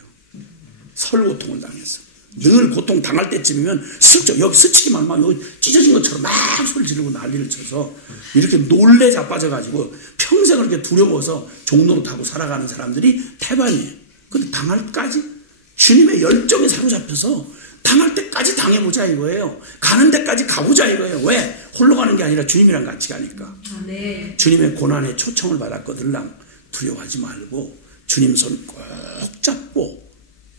설 고통을 당해서. 늘 고통 당할 때쯤이면 슬쩍 여기 스치기만 하면 여기 찢어진 것처럼 막 소리 지르고 난리를 쳐서 이렇게 놀래 자빠져가지고 평생을 이렇게 두려워서 종로로 타고 살아가는 사람들이 태반이에요. 근데 당할까지 주님의 열정에 사로잡혀서 당할 때까지 당해보자 이거예요. 가는 데까지 가보자 이거예요. 왜? 홀로 가는 게 아니라 주님이랑 같이 가니까. 네. 주님의 고난에 초청을 받았거들랑 두려워하지 말고 주님 손 꼭 잡고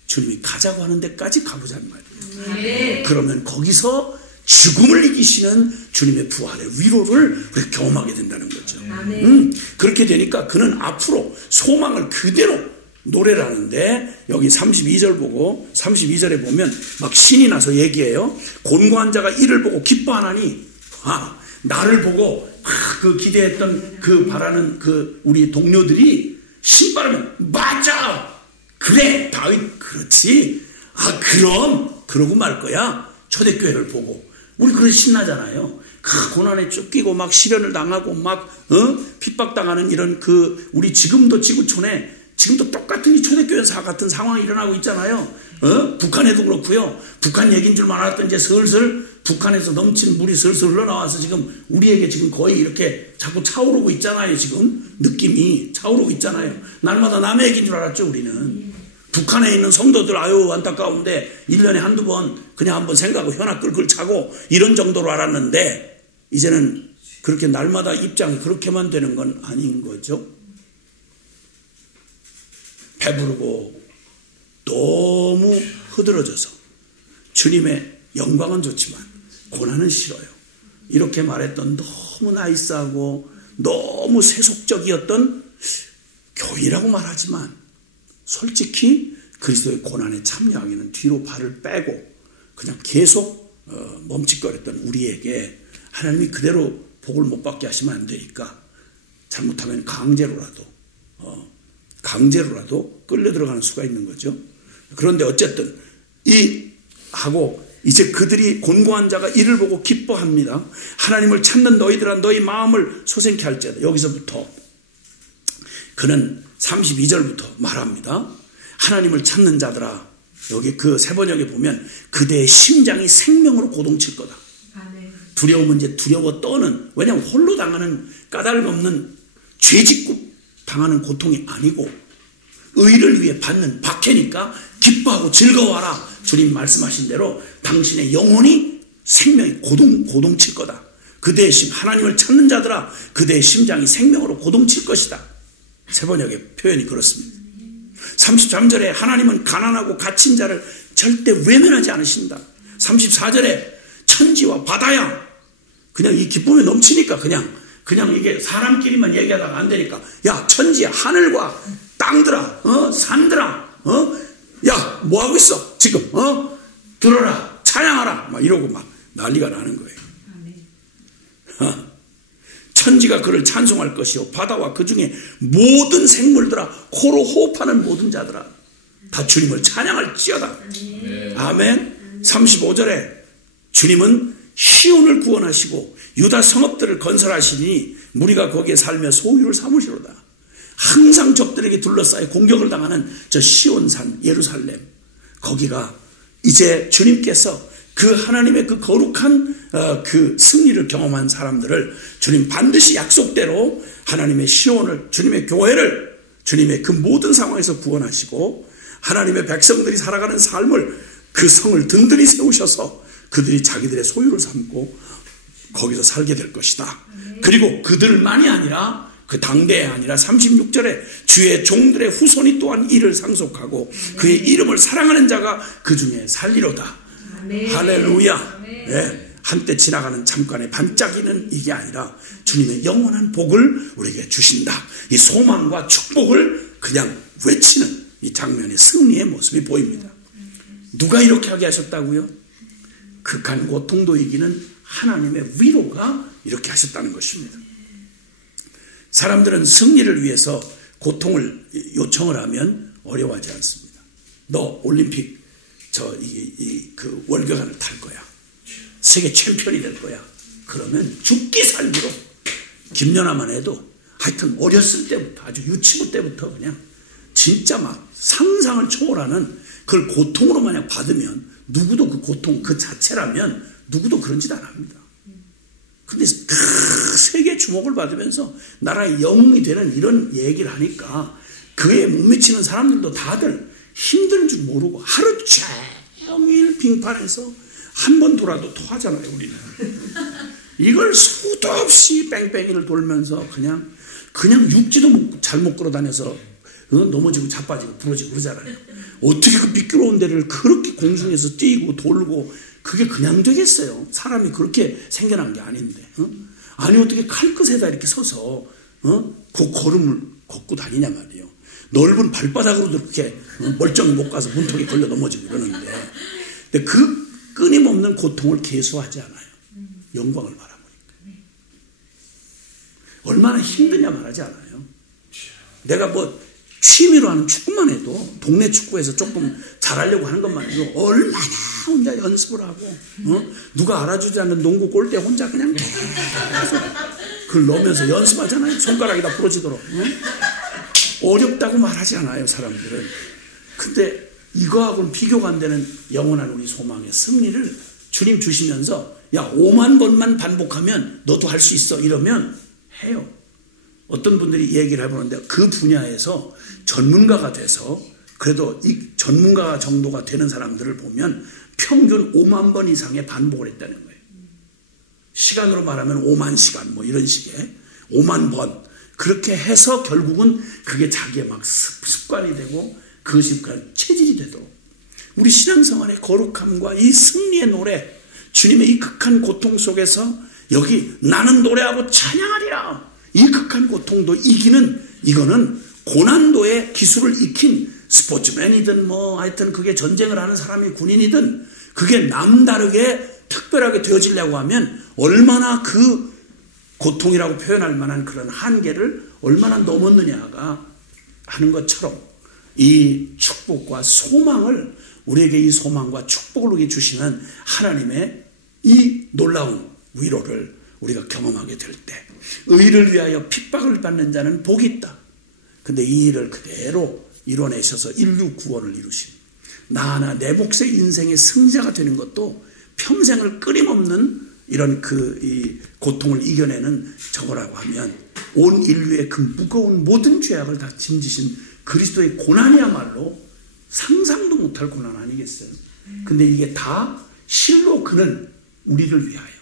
주님이 가자고 하는 데까지 가보자는 말이에요. 네. 그러면 거기서 죽음을 이기시는 주님의 부활의 위로를 우리가 경험하게 된다는 거죠. 네. 그렇게 되니까 그는 앞으로 소망을 그대로 노래를 하는데, 여기 32절 보고 32절에 보면 막 신이 나서 얘기해요. 곤고한 자가 이를 보고 기뻐하나니, 나를 보고 그 기대했던 그 바라는 그 우리 동료들이 신바라면 맞아, 그래 다윗 그렇지, 그럼 그러고 말 거야. 초대교회를 보고 우리 그래 신나잖아요. 그 고난에 쫓기고 막 시련을 당하고 막 핍박당하는 이런 그 우리 지금도 지구촌에 지금도 똑같은 이 초대교회 같은 상황이 일어나고 있잖아요. 북한에도 그렇고요. 북한 얘기인 줄만 알았던 이제 슬슬 북한에서 넘친 물이 슬슬 흘러나와서 지금 우리에게 지금 거의 이렇게 자꾸 차오르고 있잖아요. 지금 느낌이 차오르고 있잖아요. 날마다 남의 얘기인 줄 알았죠. 우리는 북한에 있는 성도들 아유 안타까운데 1년에 한두 번 그냥 한번 생각하고 현악 끌끌 차고 이런 정도로 알았는데 이제는 그렇게 날마다 입장이 그렇게만 되는 건 아닌 거죠. 배부르고 너무 흐드러져서 주님의 영광은 좋지만 고난은 싫어요. 이렇게 말했던 너무 나이스하고 너무 세속적이었던 교회라고 말하지만 솔직히 그리스도의 고난에 참여하기는 뒤로 발을 빼고 그냥 계속 멈칫거렸던 우리에게 하나님이 그대로 복을 못 받게 하시면 안 되니까 잘못하면 강제로라도 끌려 들어가는 수가 있는 거죠. 그런데 어쨌든 이제 그들이 곤고한 자가 이를 보고 기뻐합니다. 하나님을 찾는 너희들아 너희 마음을 소생케 할지어다. 여기서부터 그는 32절부터 말합니다. 하나님을 찾는 자들아, 여기 그 세 번역에 보면 그대의 심장이 생명으로 고동칠 거다. 두려움은 이제 두려워 떠는, 왜냐하면 홀로 당하는 까닭 없는 죄짓고 당하는 고통이 아니고 의를 위해 받는 박해니까 기뻐하고 즐거워하라. 주님 말씀하신 대로 당신의 영혼이 생명이 고동칠 거다. 그대의 하나님을 찾는 자들아 그대의 심장이 생명으로 고동칠 것이다. 세 번역의 표현이 그렇습니다. 33절에 하나님은 가난하고 갇힌 자를 절대 외면하지 않으신다. 34절에 천지와 바다야, 그냥 이 기쁨에 넘치니까 그냥 이게 사람끼리만 얘기하다가 안 되니까 야 천지야 하늘과 땅들아 산들아 야 뭐하고 있어 지금 들어라 찬양하라 막 이러고 막 난리가 나는 거예요. 천지가 그를 찬송할 것이요 바다와 그 중에 모든 생물들아 코로 호흡하는 모든 자들아 다 주님을 찬양할지어다. 아멘. 35절에 주님은 시온을 구원하시고 유다 성읍들을 건설하시니 무리가 거기에 살며 소유를 삼으시로다. 항상 적들에게 둘러싸여 공격을 당하는 저 시온산 예루살렘, 거기가 이제 주님께서 그 하나님의 그 거룩한 그 승리를 경험한 사람들을 주님 반드시 약속대로 하나님의 시온을, 주님의 교회를 주님의 그 모든 상황에서 구원하시고 하나님의 백성들이 살아가는 삶을 그 성을 든든히 세우셔서 그들이 자기들의 소유를 삼고 거기서 살게 될 것이다. 그리고 그들만이 아니라 그 당대에 아니라 36절에 주의 종들의 후손이 또한 이를 상속하고 그의 이름을 사랑하는 자가 그 중에 살리로다. 아멘. 할렐루야. 네. 한때 지나가는 잠깐의 반짝이는 이게 아니라 주님의 영원한 복을 우리에게 주신다. 이 소망과 축복을 그냥 외치는 이 장면의 승리의 모습이 보입니다. 누가 이렇게 하게 하셨다고요? 극한 고통도 이기는 하나님의 위로가 이렇게 하셨다는 것입니다. 사람들은 승리를 위해서 고통을 요청을 하면 어려워하지 않습니다. 너 올림픽 그 월계관을 탈 거야. 세계 챔피언이 될 거야. 그러면 죽기 살기로 김연아만 해도 하여튼 어렸을 때부터 아주 유치부 때부터 그냥 진짜 막 상상을 초월하는 그걸 고통으로 만약 받으면 누구도 그 고통 그 자체라면 누구도 그런 짓 안 합니다. 근데 그 세계 주목을 받으면서 나라의 영웅이 되는 이런 얘기를 하니까 그에 못 미치는 사람들도 다들 힘든 줄 모르고 하루 종일 빙판에서 한 번 돌아도 토하잖아요. 우리는 이걸 수도 없이 뺑뺑이를 돌면서 그냥 육지도 잘못 걸어다녀서 넘어지고 자빠지고 부러지고 그러잖아요. 어떻게 그 미끄러운 데를 그렇게 공중에서 뛰고 돌고 그게 그냥 되겠어요? 사람이 그렇게 생겨난 게 아닌데. 아니 어떻게 칼끝에다 이렇게 서서 그 걸음을 걷고 다니냐 말이에요. 넓은 발바닥으로도 그렇게 멀쩡히 못 가서 문턱에 걸려 넘어지고 그러는데, 근데 그 끊임없는 고통을 계수하지 않아요. 영광을 바라보니까. 얼마나 힘드냐 말하지 않아요. 내가 뭐 취미로 하는 축구만 해도 동네 축구에서 조금 잘하려고 하는 것만 해도 얼마나 혼자 연습을 하고 누가 알아주지 않는 농구 골대 혼자 그냥 계속 그걸 넣으면서 연습하잖아요. 손가락이 다 부러지도록. 어렵다고 말하지 않아요, 사람들은. 근데 이거하고는 비교가 안 되는 영원한 우리 소망의 승리를 주님 주시면서 야 5만 번만 반복하면 너도 할 수 있어 이러면 해요. 어떤 분들이 얘기를 해보는데 그 분야에서 전문가가 돼서 그래도 이 전문가 정도가 되는 사람들을 보면 평균 5만 번 이상의 반복을 했다는 거예요. 시간으로 말하면 5만 시간 뭐 이런 식의 5만 번 그렇게 해서 결국은 그게 자기의 막 습관이 되고 그것이 체질이 되도록 우리 신앙생활의 거룩함과 이 승리의 노래 주님의 이 극한 고통 속에서 여기 나는 노래하고 찬양하리라 이 극한 고통도 이기는 이거는 고난도의 기술을 익힌 스포츠맨이든 뭐 하여튼 그게 전쟁을 하는 사람이 군인이든 그게 남다르게 특별하게 되어지려고 하면 얼마나 그 고통이라고 표현할 만한 그런 한계를 얼마나 넘었느냐가 하는 것처럼 이 축복과 소망을 우리에게 이 소망과 축복을 주시는 하나님의 이 놀라운 위로를 우리가 경험하게 될 때 의를 위하여 핍박을 받는 자는 복이 있다. 근데 이 일을 그대로 이뤄내셔서 인류 구원을 이루신 나 하나 내 몫의 인생의 승자가 되는 것도 평생을 끊임없는 이런 이 고통을 이겨내는 저거라고 하면 온 인류의 그 무거운 모든 죄악을 다 짐지신 그리스도의 고난이야말로 상상도 못할 고난 아니겠어요? 근데 이게 다 실로 그는 우리를 위하여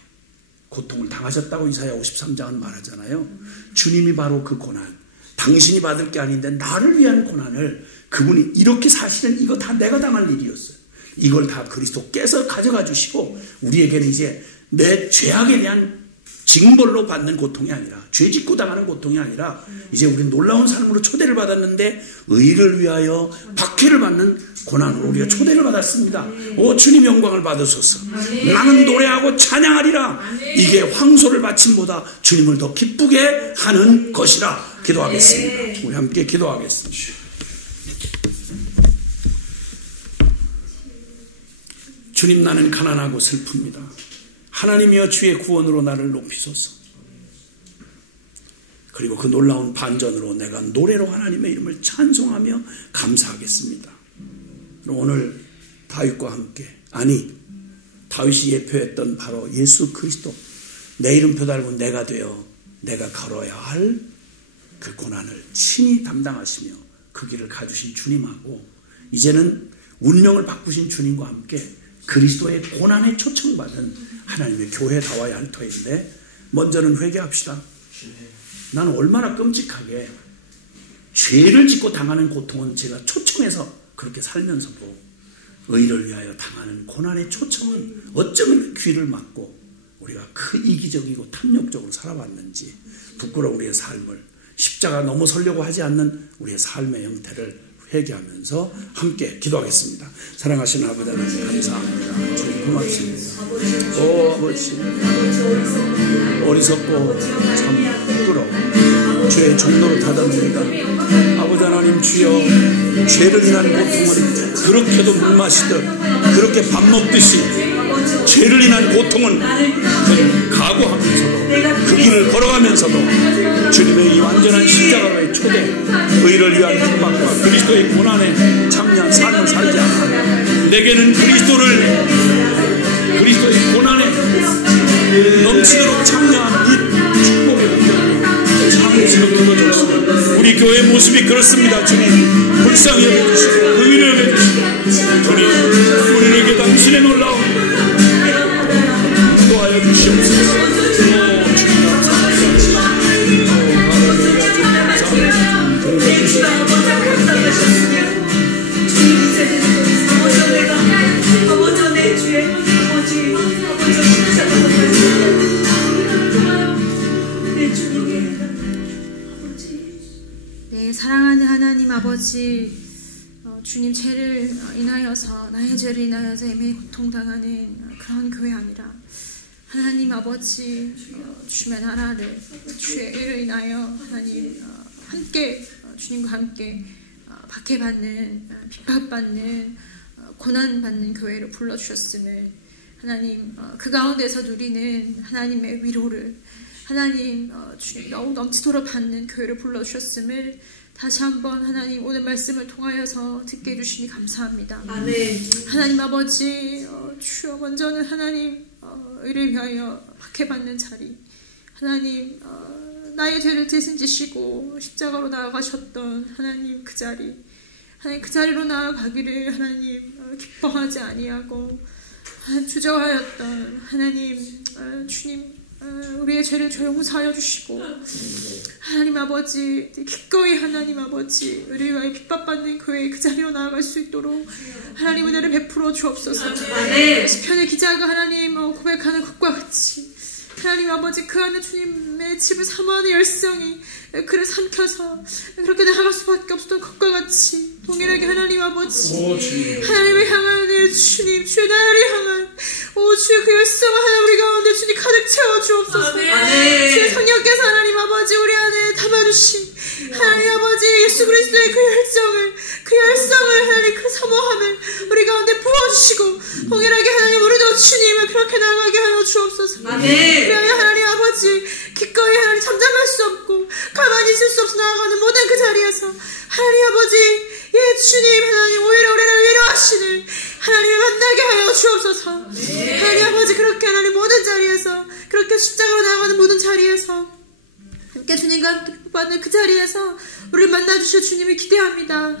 고통을 당하셨다고 이사야 53장은 말하잖아요. 주님이 바로 그 고난 당신이 받을 게 아닌데 나를 위한 고난을 그분이 이렇게 사실은 이거 다 내가 당할 일이었어요. 이걸 다 그리스도께서 가져가 주시고 우리에게는 이제 내 죄악에 대한 징벌로 받는 고통이 아니라 죄 짓고 당하는 고통이 아니라 이제 우리는 놀라운 삶으로 초대를 받았는데 의를 위하여 박해를 받는 고난으로 우리가 초대를 받았습니다. 오 주님 영광을 받으소서. 나는 노래하고 찬양하리라. 이게 황소를 바침보다 주님을 더 기쁘게 하는 것이라. 기도하겠습니다. 우리 함께 기도하겠습니다. 주님 나는 가난하고 슬픕니다. 하나님이여 주의 구원으로 나를 높이소서. 그리고 그 놀라운 반전으로 내가 노래로 하나님의 이름을 찬송하며 감사하겠습니다. 오늘 다윗과 함께 다윗이 예표했던 바로 예수 그리스도 내 이름표 달고 내가 되어 내가 걸어야 할 그 고난을 친히 담당하시며 그 길을 가주신 주님하고 이제는 운명을 바꾸신 주님과 함께 그리스도의 고난에 초청받은 하나님의 교회에 나와야 할 터인데 먼저는 회개합시다. 나는 얼마나 끔찍하게 죄를 짓고 당하는 고통은 제가 초청해서 그렇게 살면서도 의를 위하여 당하는 고난의 초청은 어쩌면 귀를 막고 우리가 그 이기적이고 탐욕적으로 살아왔는지 부끄러운 우리의 삶을 십자가 넘어서려고 하지 않는 우리의 삶의 형태를 회개하면서 함께 기도하겠습니다. 사랑하시는 아버지 하나님 감사합니다. 주님 고맙습니다. 오 아버지 어리석고 참 부끄러워 죄의 종로로 닫아놓으니까 아버지 하나님 주여 죄를 인한 고통을 그렇게도 물 마시듯 그렇게 밥 먹듯이 죄를 인한 고통은 각오하면서도 그 길을 걸어가면서도 주님의 이 완전한 십자가로의 초대 의를 위한 핍박과 그리스도의 고난에 참여한 삶을 살지 않아 내게는 그리스도의 고난에 넘치도록 참여한 이 축복의 은혜를 참스럽게 주옵소서. 우리 교회 모습이 그렇습니다. 주님 불쌍히 여겨주시고 의를 여겨주시고 주님 우리에게 당신의 놀라운 도와여 주시옵소서. 네, 사랑하는 하나님 아버지, 주님 죄를 인하여서 나의 죄를 인하여서 애매히 고통당하는 그런 교회 아니라 하나님 아버지 주의 나라를 주의 의를 인하여 하나님 함께 주님과 함께 박해받는 핍박받는 고난받는 교회를 불러주셨음을 하나님 그 가운데서 누리는 하나님의 위로를 하나님 주님 너무 넘치도록 받는 교회를 불러주셨음을 다시 한번 하나님 오늘 말씀을 통하여서 듣게 해주시니 감사합니다. 아멘. 하나님 아버지 주여 먼저는 하나님 의를 위하여 박해받는 자리 하나님 나의 죄를 대신 지시고 십자가로 나아가셨던 하나님 그 자리 하나님 그 자리로 나아가기를 하나님 기뻐하지 아니하고 주저하였던 하나님 주님 우리의 죄를 용서하여 주시고 하나님 아버지 기꺼이 하나님 아버지 우리를 위하여 핍박받는 교회의 그 자리로 나아갈 수 있도록 하나님 은혜를 베풀어 주옵소서. 시편의 기자가 하나님 고백하는 것과 같이 하나님 아버지 그 안에 주님의 집을 사모하는 열성이 그를 삼켜서 그렇게 나아갈 수밖에 없었던 것과 같이 동일하게 하나님 아버지 하나님을 향한 주님 주의 나라를 향한 주의 그 열성을 하나님 우리 가운데 주님 가득 채워 주옵소서. 주의 성령께서 하나님 아버지 우리 안에 담아주신 하나님 아버지 예수 그리스도의 그 열성을 하나님 그 사모함을 우리 가운데 부어주시고 동일하게 하나님 우리도 주님을 그렇게 나아가게 하여 주옵소서. 그리하여 하나님 아버지 기꺼이 하나님 잠잠할 수 없고 가만히 있을 수 없어 나아가는 모든 그 자리에서 하나님 아버지 주님 하나님 오히려 우리를 위로하시는 하나님을 만나게 하여 주옵소서. 하나님 아버지 그렇게 하나님 모든 자리에서 그렇게 십자가로 나아가는 모든 자리에서 함께 주님과 함께 받는 그 자리에서 우리를 만나주실 주님을 기대합니다.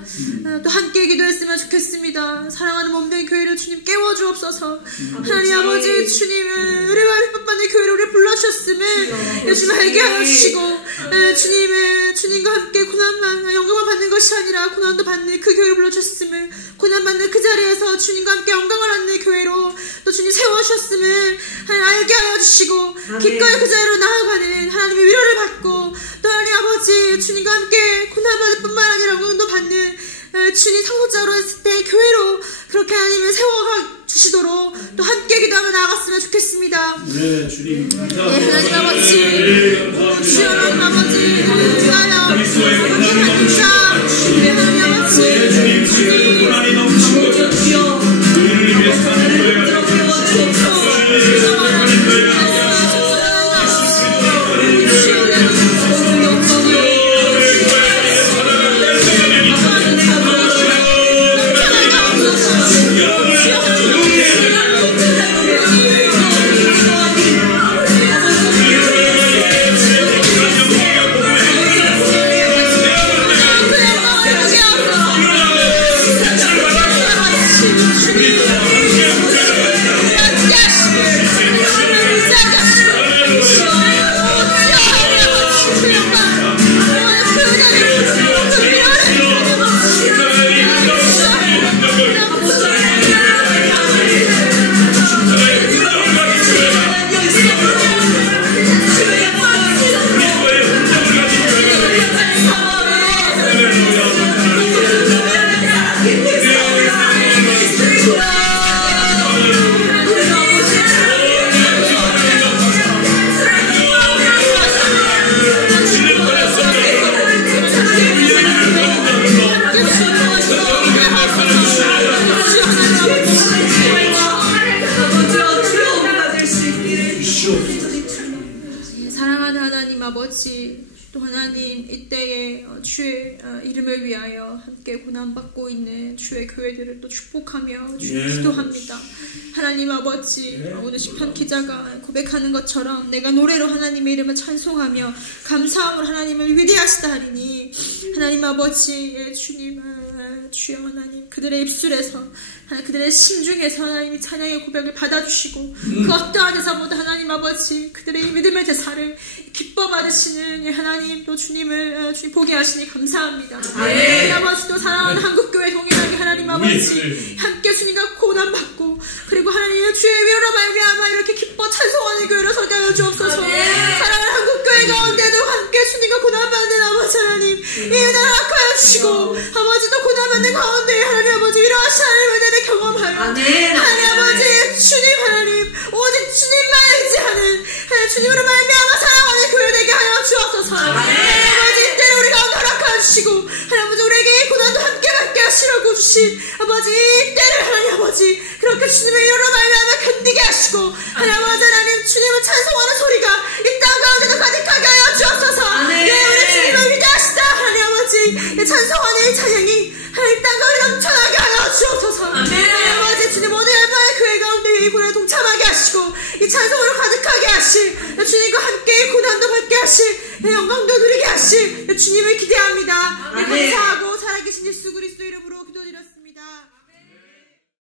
또 함께 기도했으면 좋겠습니다. 사랑하는 몸된 교회를 주님 깨워주옵소서. 하나님 아버지 주님은 우리와 핍박받는 교회를 우리 불러주셨음을 요즘 알게 하여 주시고 주님과 함께 고난만 영광을 받는 것이 아니라 고난도 받는 그 교회를 불러주셨음을 고난받는 그 자리에서 주님과 함께 영광을 받는 교회로 또 주님 세워주셨음을 하나님 알게 하여 주시고 기꺼이 그 자리로 나아가는 하나님의 위로를 받고 또 하나님 아버지 주님과 함께 고난받을 뿐만 아니라 영광도 받는 주님 상속자로 했을 때 교회로 그렇게 하나님을 세워가 주시도록 또 함께 기도하며 나아갔으면 좋겠습니다. 네, 주님 하나님 아버지 주여 하나님 아버지 위하여 함께 받는 자 하나님 아버지 주님 고난이 넘치고 우리를 위해서 하는 교회가 또 하나님 이때에 주의 이름을 위하여 함께 고난받고 있는 주의 교회들을 또 축복하며 기도합니다. 하나님 아버지 오늘 시편 기자가 고백하는 것처럼 내가 노래로 하나님의 이름을 찬송하며 감사함으로 하나님을 위대하시다 하리니 하나님 아버지 주님 주여 하나님 그들의 입술에서 그들의 심중에서 하나님이 찬양의 고백을 받아주시고 그 어떠한 데서보다 하나님 아버지 그들의 믿음의 제사를 기뻐 받으시는 하나님 또 주님을 주님 보게 하시니 감사합니다. 하나님 아버지 또 사랑하는 한국교회 동일하게 하나님 아버지 함께 주님과 고난받고 그리고 하나님의 주의 위로로 말미암아 이렇게 기뻐 찬송하는 교회로 서게 하여 주옵소서. 사랑하는 한국교회 가운데도 함께 주님과 고난받는 아버지 하나님 이 은혜를 허락하여 주시고 아버지도 고난받는 가운데 하나님 아버지 위로하시 하나님 은혜를 경험하여 하나님 아버지 주님 하나님 오직 주님만 의지하여 주님으로 말미암아 사랑하는 교회 되게 하여 주옵소서. 아버지 이때를 우리 가운데 허락하여 주시고 하나님 아버지 우리에게 고난도 함께 받게 하시라고 주신 아버지 이때를 하나님 아버지 그렇게 주님의 이름으로 말미암아 견디게 하시고 하나님 아버지 하나님 주님을 찬송하는 소리가 이 땅 가운데도 가득하게 하여 주옵소서. 예 우리 주님을 위대하시다 하나님 아버지 찬송하는 이 찬양이 하나님 땅 가운데 넘쳐나게 하여 주옵소서. 하나님 아버지 주님 오늘 열방의 교회 가운데 이 고난에 동참하게 하시고 이 찬송으로 가득하게 하실 주님과 함께 고난도 받게 하실 영광도 누리게 하실 주님을 기대합니다. 감사하고 살아계신 예수 그리스도 이름으로